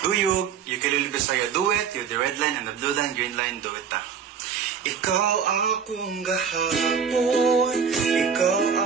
Duyog, ukulele Bisaya, do it. You the red line and the blue line, green line, do it ta. Ikaw akong gahapon, ikaw